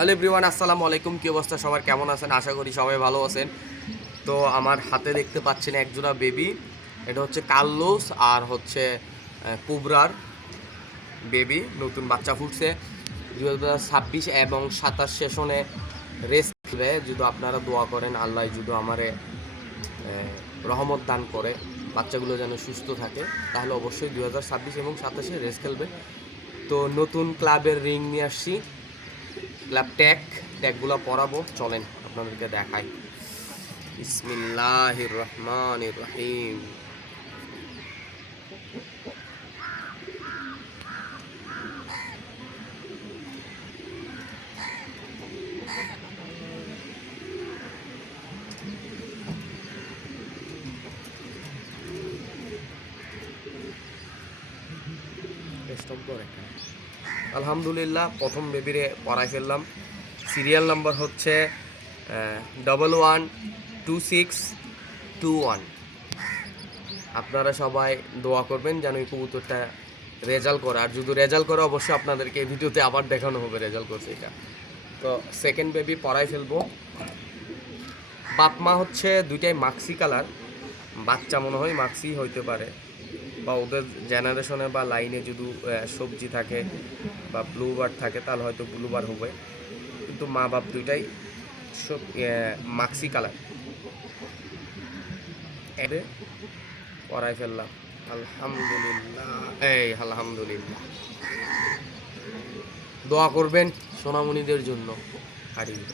Hello everyone, আসসালামু আলাইকুম। কি অবস্থা সবার, কেমন আছেন? আশা করি সবাই ভালো আছেন। তো আমার হাতে দেখতে পাচ্ছেন একজোড়া বেবি। এটা হচ্ছে কার্লোস আর হচ্ছে কোবরার বেবি। নতুন বাচ্চা ফুটছে 2026 এবং 27 সেশনে রেস খেলবে। যদি আপনারা দোয়া করেন আল্লাহ যদি আমারে রহমত দান করে বাচ্চাগুলো যেন সুস্থ থাকে, তাহলে অবশ্যই 2026 এবং 27-এ রেস খেলবে। তো নতুন ক্লাবের রিং নিয়ে আসছি, ক্লাব ট্যাগগুলো পরাবো। চলেন আপনাদেরকে দেখাই। বিসমিল্লাহির রহমানির রহিম। আলহামদুলিল্লাহ, প্রথম বেবিরে পড়াই ফেললাম। সিরিয়াল নাম্বার হচ্ছে 112621। আপনারা সবাই দোয়া করবেন যেন এই কবুতরটা রেজাল্ট করে, আর যদি রেজাল্ট করে অবশ্যই আপনাদেরকে ভিডিওতে আবার দেখানো হবে রেজাল্ট করছে এটা। তো সেকেন্ড বেবি পড়াই ফেলবো। বাপ মা হচ্ছে দুইটাই মাক্সি কালার, বাচ্চা মনে হয় মাক্সি হইতে পারে, বা ওদের জেনারেশনে বা লাইনে যদি সবজি থাকে বা ব্লু বার থাকে তাহলে হয়তো ব্লু বার হবে, কিন্তু মা বাপ দুইটাই সব মাক্সি কালার। এদের পড়াই ফেললাম। আলহামদুলিল্লাহ, আলহামদুলিল্লাহ। দোয়া করবেন সোনামণিদের জন্য। হারিয়ে